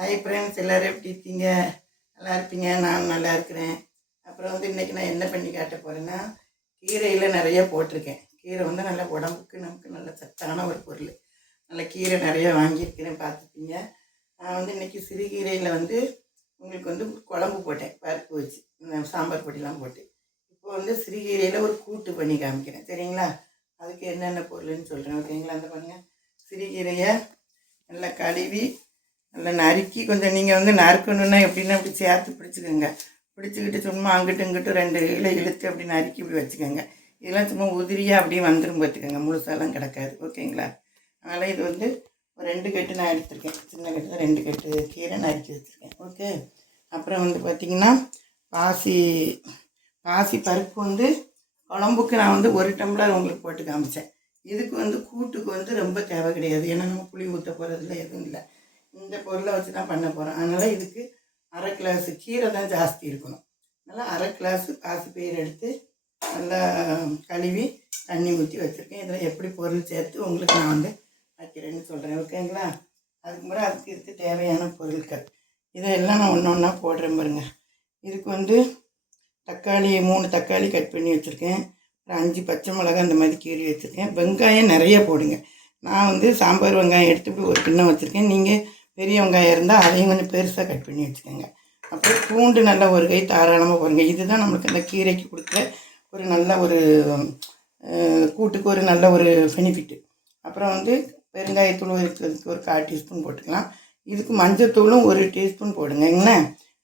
Hi friends, எல்லோரும் எப்படி இருக்கீங்க? நல்லா இருப்பீங்க. நான் நல்லா இருக்கிறேன். அப்புறம் இன்றைக்கி நான் என்ன பண்ணி காட்ட போகிறேன்னா, கீரையில் நிறைய போட்டிருக்கேன். கீரை நல்லா உடம்புக்கு நமக்கு நல்ல சத்தான ஒரு பொருள். நல்ல கீரை நிறைய வாங்கியிருக்கிறேன், பார்த்துப்பீங்க. நான் இன்றைக்கி சிறுகீரையில் உங்களுக்கு குழம்பு போட்டேன், பருப்பு வச்சு சாம்பார் பொடிலாம் போட்டு. இப்போ சிறுகீரையில் ஒரு கூட்டு பண்ணி காமிக்கிறேன், சரிங்களா? அதுக்கு என்னென்ன பொருள்னு சொல்கிறேன், ஓகேங்களா? அந்த பாருங்கள், சிறுகீரையை நல்லா கழுவி நல்லா நறுக்கி கொஞ்சம் நீங்கள் நறுக்கணுன்னா எப்படின்னா அப்படி சேர்த்து பிடிச்சிக்கோங்க. பிடிச்சிக்கிட்டு சும்மா அங்கிட்டு இங்கிட்டு 2 இலை இழுத்து அப்படி நறுக்கி இப்படி வச்சுக்கோங்க. இதெல்லாம் சும்மா உதிரியாக அப்படியே வந்துடும் பார்த்துக்கோங்க, முழுசாலாம் கிடக்காது, ஓகேங்களா? அதனால் இது ஒரு 2 கட்டு நான் எடுத்திருக்கேன். சின்ன கட்டு தான் 2 கட்டு கீரை நறுக்கி வச்சுருக்கேன், ஓகே. அப்புறம் பார்த்திங்கன்னா பாசி பருப்பு குழம்புக்கு நான் 1 டம்ளர் உங்களுக்கு போட்டு காமிச்சேன். இதுக்கு கூட்டுக்கு ரொம்ப தேவை கிடையாது, ஏன்னா நம்ம புளி ஊற்ற போகிறதுல எதுவும் இல்லை. இந்த பொருளை வச்சு தான் பண்ண போகிறோம். அதனால் இதுக்கு 1/2 கிளாஸு கீரை தான் ஜாஸ்தி இருக்கணும். அதனால் 1/2 கிளாஸு பாசிப்பயிறு எடுத்து நல்லா கழுவி தண்ணி ஊற்றி வச்சுருக்கேன். இதில் எப்படி பொருள் சேர்த்து உங்களுக்கு நான் வைக்கிறேன்னு சொல்கிறேன், ஓகேங்களா? அதுக்கு முறை அதுக்கு தேவையான பொருட்கள் இதெல்லாம் நான் ஒன்று ஒன்றா போடுறேன் பாருங்க. இதுக்கு தக்காளி 3 தக்காளி கட் பண்ணி வச்சுருக்கேன். ஒரு 5 பச்சை மிளகாய் அந்த மாதிரி கீறி வச்சுருக்கேன். வெங்காயம் நிறைய போடுங்க. நான் சாம்பார் வெங்காயம் எடுத்து இப்படி ஒரு கிண்ணம் வச்சுருக்கேன். நீங்கள் பெரிய வெங்காயம் இருந்தால் அதையும் கொஞ்சம் பெருசாக கட் பண்ணி வச்சுக்கோங்க. அப்புறம் பூண்டு நல்லா ஒரு கை தாராளமாக போடுங்க. இதுதான் நம்மளுக்கு அந்த கீரைக்கு கொடுக்குற ஒரு நல்ல ஒரு கூட்டுக்கு ஒரு நல்ல ஒரு பெனிஃபிட்டு. அப்புறம் பெருங்காயத்தூள் இருக்கிறதுக்கு ஒரு 1/4 டீஸ்பூன் போட்டுக்கலாம். இதுக்கு மஞ்சத்தூளும் 1 டீஸ்பூன் போடுங்க, என்ன?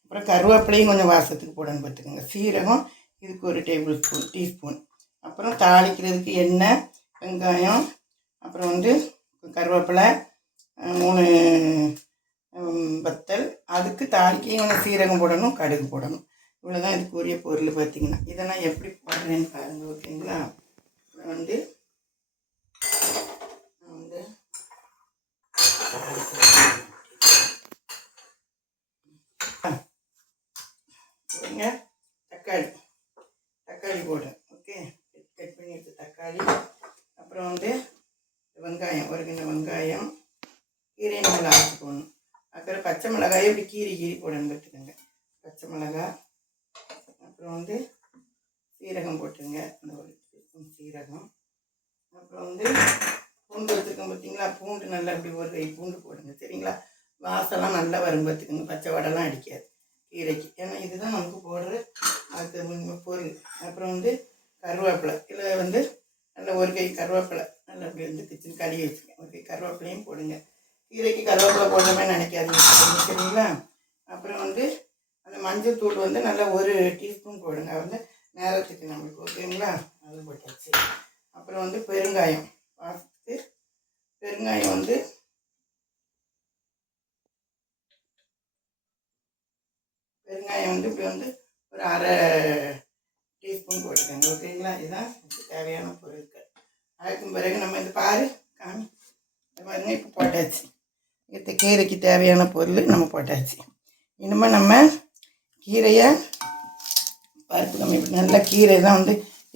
அப்புறம் கருவேப்பிலையும் கொஞ்சம் வாசத்துக்கு போடணும் பார்த்துக்கோங்க. சீரகம் இதுக்கு 1 டீஸ்பூன். அப்புறம் தாளிக்கிறதுக்கு எண்ணெய், வெங்காயம், அப்புறம் கருவேப்பிலை, 3 வத்தல், அதுக்கு தாளிக்கையும் சீரகம் போடணும், கடுகு போடணும். இவ்வளோதான் இதுக்குரிய பொருள் பார்த்திங்கன்னா. இதை நான் எப்படி போடுறேன்னு பாருங்கள், ஓகேங்களா? தக்காளி போடுறேன், ஓகே. கட் பண்ணி வச்ச தக்காளி, அப்புறம் வெங்காயம், 1 கிலோ வெங்காயம், கீரையை நல்லா அரைச்சி போடணும். அப்புறம் பச்சை மிளகாயை இப்படி கீறி போடணும் பார்த்துக்கோங்க. பச்சை மிளகாய், அப்புறம் சீரகம் போட்டுருங்க, அந்த 1 டீஸ்பூன் சீரகம். அப்புறம் பூண்டு வச்சுருக்கோம் பார்த்தீங்களா? பூண்டு நல்லா இப்படி 1 கை பூண்டு போடுங்க, சரிங்களா? வாசலாம் நல்லா வரும் பார்த்துக்கோங்க, பச்சை வடைலாம் அடிக்காது கீரைக்கு. ஏன்னா இதுதான் நமக்கு போடுற அது பொருள். அப்புறம் கருவேப்பிலை, இதில் நல்லா 1 கை கருவேப்பிலை நல்லா அப்படி கிச்சன் கழுவி வச்சுருக்கேன். 1 கை கருவேப்பிலையும் போடுங்க. கீரைக்கு கருவேப்பிலை போடுறமே நினைக்காதீங்க, சரிங்களா? அப்புறம் அந்த மஞ்சள் தூள் நல்லா 1 டீஸ்பூன் போடுங்க, நேரத்துக்கு நம்மளுக்கு, ஓகேங்களா? அது போட்டாச்சு. அப்புறம் பெருங்காயம், வாசத்துக்கு பெருங்காயம் இப்படி ஒரு 1/2 டீஸ்பூன் போட்டுக்கோங்க, ஓகேங்களா? இதுதான் தேவையான பொருட்கள். அதுக்கும் பிறகு நம்ம பாருங்க, இப்போ போட்டாச்சு. இந்த கீரைக்கு தேவையான பொருள் நம்ம போட்டாச்சு. இனிமேல் நம்ம கீரையை பருப்பு நம்ம இப்படி நல்லா கீரை தான்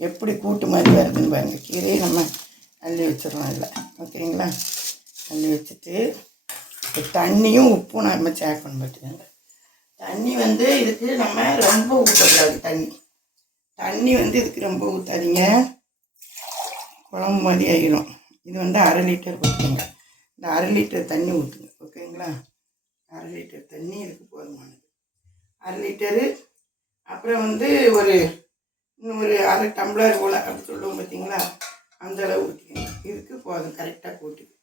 எப்படி கூட்டு மாதிரி வருதுன்னு பாருங்கள். கீரையை நம்ம அள்ளி வச்சிடலாம் இல்லை, ஓகேங்களா? அள்ளி வச்சுட்டு தண்ணியும் உப்பும் நம்ம சேக் பண்ணி பார்த்துக்கோங்க. தண்ணி இதுக்கு நம்ம ரொம்ப ஊற்றக்கூடாது. தண்ணி இதுக்கு ரொம்ப ஊற்றாதீங்க, குழம்பு மாதிரி ஆகிடும். இது 1/2 லிட்டர் ஊற்றுங்க. இந்த 1/2 லிட்டர் தண்ணி ஊற்றுங்க, ஓகேங்களா? 1/2 லிட்டர் தண்ணி இதுக்கு போதுமானது. 1/2 லிட்டரு. அப்புறம் இன்னும் ஒரு 1/2 டம்ளர் போல் அப்படி சொல்லுவோம் பார்த்தீங்களா? அந்த அளவு ஊற்றிக்கோங்க. இதுக்கு போதும், கரெக்டாக கூட்டுக்கு.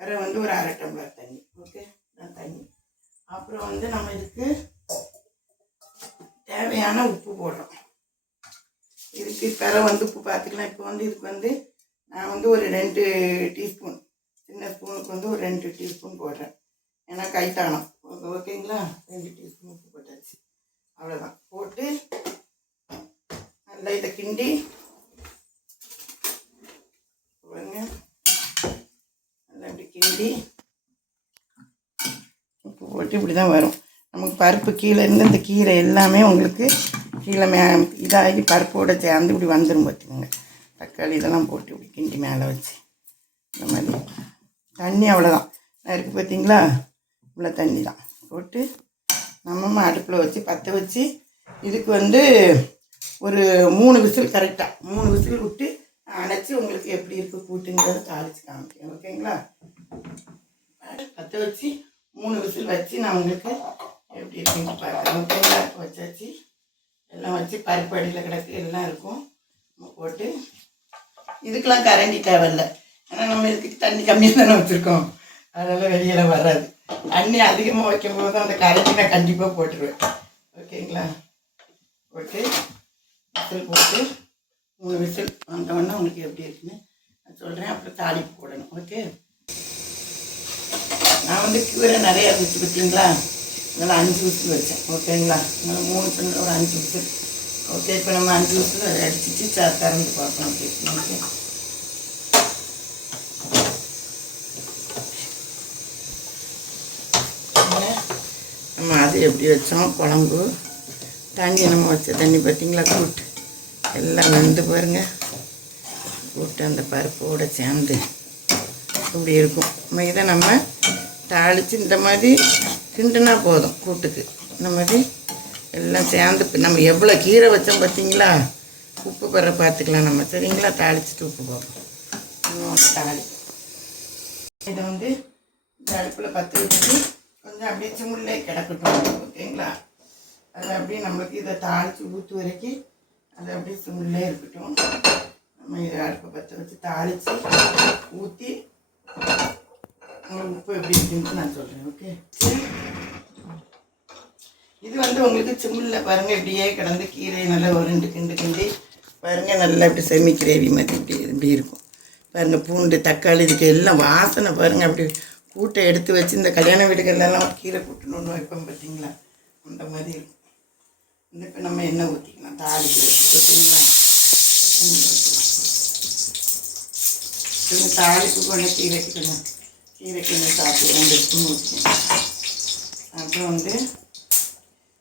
வேறு ஒரு 1/2 டம்ளர் தண்ணி, ஓகே? தண்ணி. அப்புறம் நம்ம இதுக்கு தேவையான உப்பு போடுறோம். இதுக்கு பிற உப்பு பார்த்துக்கலாம். இப்போ இதுக்கு நான் ஒரு 2 டீஸ்பூன், சின்ன ஸ்பூனுக்கு ஒரு 2 டீஸ்பூன் போடுறேன், ஏன்னா கைத்தானம், ஓகேங்களா? 2 டீஸ்பூன் உப்பு போட்டாச்சு. அவ்வளோதான். போட்டு நல்லா இதை கிண்டி பாருங்க, நல்லா இப்படி கிண்டி உப்பு போட்டு இப்படி தான் வரும். நமக்கு பருப்பு கீழே இருந்து இந்த கீரை எல்லாமே உங்களுக்கு கீழே இதாகி பருப்போடு சேர்ந்து இப்படி வந்துடும் பார்த்துக்கோங்க. தக்காளி இதெல்லாம் போட்டு இப்படி கிண்டி மேலே வச்சு இந்த மாதிரி தண்ணி அவ்வளோதான் இருக்குது பார்த்தீங்களா? இவ்வளோ தண்ணி தான். போட்டு நம்ம அடுப்பில் வச்சு பற்ற வச்சு இதுக்கு வந்து ஒரு 3 விசில் கரெக்டாக 3 விசில் விட்டு அடைச்சி உங்களுக்கு எப்படி இருக்குது கூட்டுங்கிறத தாளித்து காமிக்கிறேன். ஓகேங்களா? பற்ற வச்சு 3 விசில் வச்சு நான் உங்களுக்கு எப்படி இருக்குன்னு பார்க்குறேன். ஓகேங்களா? வச்சாச்சு. எல்லாம் வச்சு பருப்பு அடியில் கிடக்கு எல்லாம் இருக்கும். நம்ம போட்டு இதுக்கெலாம் கரண்டி தேவையில்லை. ஏன்னா நம்ம இதுக்கு தண்ணி கம்மியாக தானே வச்சுருக்கோம். அதனால் வெளியில் வராது. தண்ணி அதிகமாக வைக்கும்போது அந்த கரண்டி நான் கண்டிப்பாக போட்டுருவேன். ஓகேங்களா? போட்டு விசில் போட்டு 3 விசில் வந்தோடனே உங்களுக்கு எப்படி இருக்குன்னு நான் சொல்கிறேன். அப்புறம் தாளிப்பு போடணும். ஓகே? நான் வந்து கீரை நிறையா இருந்துச்சு பார்த்தீங்களா? அதனால் 5 விசில் வச்சேன். ஓகேங்களா? அதனால் 3 சொன்ன ஒரு 5 விசில். ஓகே, இப்போ நம்ம 5 விசில் அதை அடிச்சுட்டு திறந்து பார்ப்போம். ஓகே, நம்ம அது எப்படி வச்சோம் குழம்பு தண்ணி நம்ம வச்ச தண்ணி பார்த்திங்களா? கூட்டு எல்லாம் வெந்து பாருங்கள். கூட்டு அந்த பருப்போடு சேர்ந்து இப்படி இருக்கும். இதை நம்ம தாளித்து இந்த மாதிரி கிண்டுனா போதும். கூட்டுக்கு இந்த மாதிரி எல்லாம் சேர்ந்து நம்ம எவ்வளோ கீரை வச்சோம் பார்த்திங்களா? உப்பு பெற பார்த்துக்கலாம் நம்ம. சரிங்களா? தாளிச்சுட்டு உப்பு பார்ப்போம். இன்னும் தாளி இதை வந்து இந்த அடுப்பில் பற்ற வச்சுட்டு கொஞ்சம் அப்படியே சிம்மிலே கிடக்கட்டும். ஓகேங்களா? அது அப்படியே நம்மளுக்கு இதை தாளித்து ஊற்று வரைக்கும் அது அப்படியே சிம்மிலே இருக்கட்டும். நம்ம இதை அடுப்பை பற்ற வச்சு தாளித்து ஊற்றி உங்களுக்கு உப்பு எப்படி இருக்குன்னு நான் சொல்கிறேன். ஓகே, இது வந்து உங்களுக்கு சிம்மில் பாருங்கள் இப்படியே கிடந்து கீரை நல்லா ஒரு 2 கிண்டி பாருங்கள். நல்லா இப்படி செமி கிரேவி மாதிரி இப்படி இருக்கும் பாருங்கள். பூண்டு தக்காளி இதுக்கு எல்லாம் வாசனை பாருங்கள். அப்படி கூட்டை எடுத்து வச்சு இந்த கல்யாண வீடுகள்லாம் கீரை கூட்டுன்னு ஒன்று வைப்போம் பார்த்தீங்களா? அந்த மாதிரி இருக்கும். இந்த இப்போ நம்ம எண்ணெய் ஊற்றிக்கலாம் தாளிக்கிறது. ஓகேங்களா? கொஞ்சம் தாளிப்பு கொண்டு கீரைக்கு கொஞ்சம் சாப்பிட்டு 2 ஸ்பூன் ஊற்றிக்கணும். அப்புறம் வந்து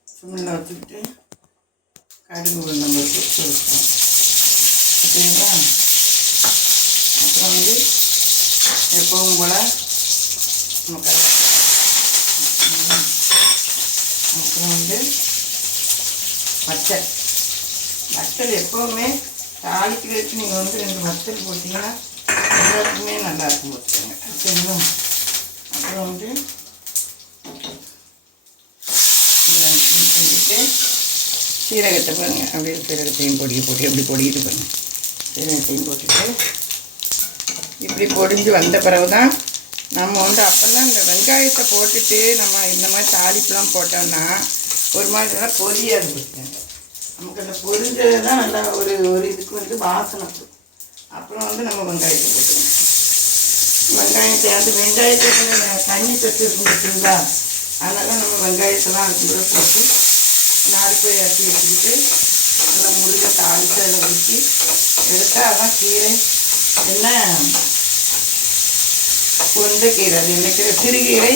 சும்மில் வச்சுக்கிட்டு கடுகு உளுந்தம் பருப்பு வச்சுக்கலாம். ஓகேங்களா? அப்புறம் வந்து எப்பவும் போல் நம்ம அப்புறம் வந்து வத்தல் எப்போவுமே தாளிக்கிறதுக்கு நீங்கள் வந்து 2 வத்தல் போட்டிங்கன்னா எல்லாத்துக்குமே நல்லாயிருக்கும். போட்டுக்கோங்க. ஓகேங்களா? அப்புறம் வந்து செஞ்சுட்டு சீரகத்தை பாருங்கள். அப்படியே சீரகத்தையும் போட்டு எப்படி பொடிக்கிட்டு பாருங்கள். சீரகத்தையும் போட்டுட்டு இப்படி பொடிஞ்சு வந்த பிறகு தான் நம்ம வந்து அப்போல்லாம் இந்த வெங்காயத்தை போட்டுட்டு நம்ம இந்த மாதிரி தாளிப்புலாம் போட்டோம்னா ஒரு மாதிரி நல்லா பொரியாது. கொடுத்தாங்க நமக்கு அந்த பொரிஞ்சது தான் நல்லா ஒரு இதுக்கு வந்து வாசனை கொடுக்கும். அப்புறம் வந்து நம்ம வெங்காயத்தை போட்டுக்கணும். வெங்காயத்தை வந்து வெங்காயத்தை தண்ணி தட்டு இருக்கும் பார்த்தீங்களா? அதனால் நம்ம வெங்காயத்தெல்லாம் அதுக்குள்ளே போட்டு நறுப்பை இறக்கி வச்சுக்கிட்டு நல்லா முருகை தாளித்து அதில் ஊற்றி எடுத்தால் அதான் கீரை என்ன உருண்டைக்கீரை. அது என்ன கீரை? சிறுகீரை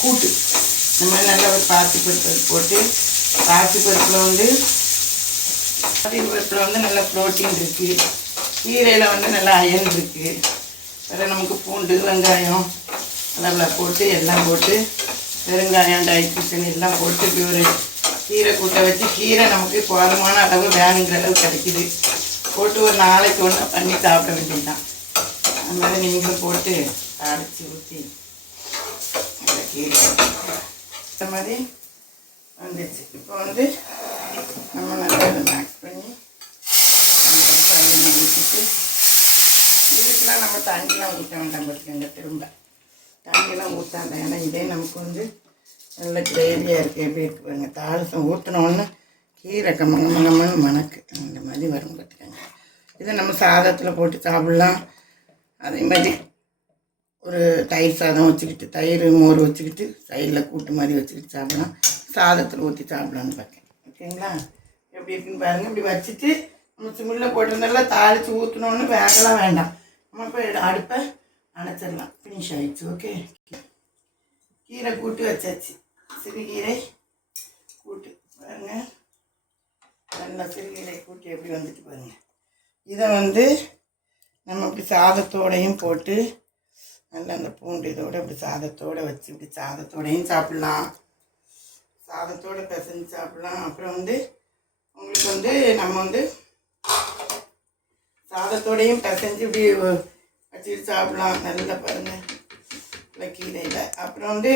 கூட்டு. இந்த மாதிரி நல்லா ஒரு பாசிப்பருப்பு போட்டு பாசிப்பருப்பில் வந்து நல்லா ப்ரோட்டீன் இருக்குது. கீரையில் வந்து நல்லா அயன் இருக்குது. வேறு நமக்கு பூண்டு வெங்காயம் அதெல்லாம் போட்டு எல்லாம் போட்டு பெருங்காயம் டைஜஷன் எல்லாம் போட்டு இப்படி ஒரு கீரை கூட்டை வச்சு கீரை நமக்கு போதுமான அளவு வேணுங்கிற அளவு கிடைக்கிது. போட்டு ஒரு நாளைக்கு ஒன்று பண்ணி சாப்பிட வேண்டியது தான். அது மாதிரி நீங்களும் போட்டு அரைச்சி ஊற்றி அந்த கீரை இந்த மாதிரி வந்துடுச்சு. இப்போ வந்து நம்ம நல்லா இதை மேக்ஸ் பண்ணி ஊற்றிட்டு இதுக்கெலாம் நம்ம தண்ணிலாம் ஊற்ற வேண்டாம். பார்த்துக்கோங்க. திரும்ப தண்ணிலாம் ஊற்றாங்க. ஏன்னா இதே நமக்கு வந்து நல்ல கிரேவியாக இருக்குது. எப்படி இருக்கு பாருங்க. தாளிசம் ஊற்றினோன்னு கீரை கம்மங்கம்மன்னு மணக்கு அந்த மாதிரி வரும். பார்த்துக்கோங்க. இதை நம்ம சாதத்தில் போட்டு சாப்பிட்லாம். அதே மாதிரி ஒரு தயிர் சாதம் வச்சுக்கிட்டு தயிர் மோர் வச்சுக்கிட்டு சைடில் கூட்டு மாதிரி வச்சுக்கிட்டு சாப்பிட்லாம். சாதத்தில் ஊற்றி சாப்பிட்லான்னு பார்க்கேன். ஓகேங்களா? எப்படி இருக்குன்னு பாருங்கள். இப்படி வச்சுட்டு நம்ம சிம்மில் போட்டிருந்தால தாளித்து ஊற்றினோன்னு வேகலாம் வேண்டாம். நம்ம இப்போ அடுப்பை அணைச்சிடலாம். ஃபினிஷ் ஆகிடுச்சு. ஓகே, கீரை கூட்டு வச்சாச்சு. சிறுகீரை கூட்டு பாருங்கள். நல்லா சிறுகீரை கூட்டு எப்படி வந்துட்டு பாருங்கள். இதை வந்து நம்ம இப்படி சாதத்தோடையும் போட்டு நல்லா அந்த பூண்டு இதோடு இப்படி சாதத்தோடு வச்சு இப்படி சாதத்தோடையும் சாப்பிட்லாம், சாதத்தோடு பிசைஞ்சு சாப்பிட்லாம். அப்புறம் வந்து உங்களுக்கு வந்து நம்ம வந்து சாதத்தோடையும் பிசைஞ்சு இப்படி வச்சுட்டு சாப்பிட்லாம். நல்லா பாருங்கள் இல்லை கீரையில். அப்புறம் வந்து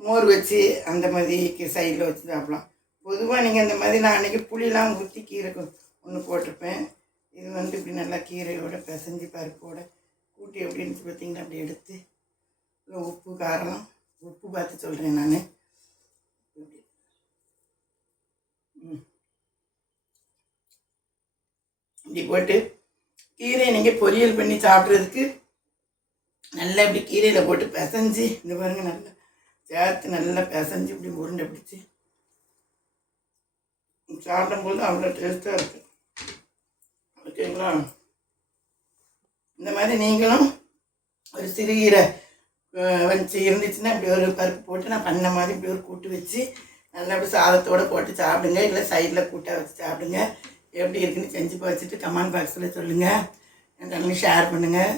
மோர் வச்சு அந்த மாதிரி சைடில் வச்சு சாப்பிட்லாம். பொதுவாக நீங்கள் இந்த மாதிரி நான் அன்றைக்கி புளியெலாம் ஊற்றி கீரை ஒன்று போட்டிருப்பேன். இது வந்து இப்படி நல்லா கீரையோட பிசைஞ்சு பருப்போட கூட்டி எப்படின்னு பார்த்தீங்கன்னா அப்படி எடுத்து உப்பு காரம் உப்பு பார்த்து சொல்கிறேன் நான். இப்படி போட்டு கீரையை நீங்கள் பொரியல் பண்ணி சாப்பிட்றதுக்கு நல்லா இப்படி கீரையில் போட்டு பிசைஞ்சு இந்த பாருங்கள் நல்லா சேர்த்து நல்லா பிசைஞ்சு இப்படி உருண்டை பிடிச்சி சாப்பிடும்போது அவ்வளோ டேஸ்ட்டாக இருக்குது. ஓகேங்களா? இந்த மாதிரி நீங்களும் ஒரு சிறுகீரை வச்சு இருந்துச்சுன்னா இப்படி ஒரு பருப்பு போட்டு நான் பண்ண மாதிரி இப்படி ஒரு கூட்டு வச்சு நல்லா அப்படி சாதத்தோடு போட்டு சாப்பிடுங்க. இல்லை சைடில் கூட்டாக வச்சு சாப்பிடுங்க. எப்படி இருக்குன்னு செஞ்சு வச்சுட்டு கமெண்ட் பாக்ஸில் சொல்லுங்கள். என் சேனலை ஷேர் பண்ணுங்கள்,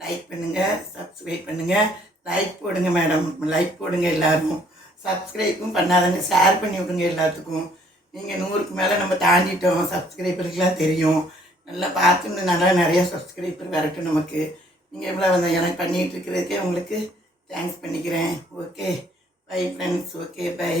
லைக் பண்ணுங்கள், சப்ஸ்கிரைப் பண்ணுங்கள். லைக் போடுங்க மேடம், லைக் போடுங்க எல்லோரும். சப்ஸ்கிரைப்பும் பண்ணாதங்க, ஷேர் பண்ணி விடுங்க எல்லாத்துக்கும். நீங்கள் 100க்கு மேலே நம்ம தாண்டிட்டோம், சப்ஸ்கிரைபருக்குலாம் தெரியும். நல்லா பார்த்து நல்லா நிறையா சப்ஸ்கிரைபர் வரட்டும் நமக்கு. நீங்கள் எவ்வளோ வந்து எனக்கு பண்ணிகிட்டு இருக்கிறதுக்கே உங்களுக்கு தேங்க்ஸ் பண்ணிக்கிறேன். Okay bye friends. Okay bye.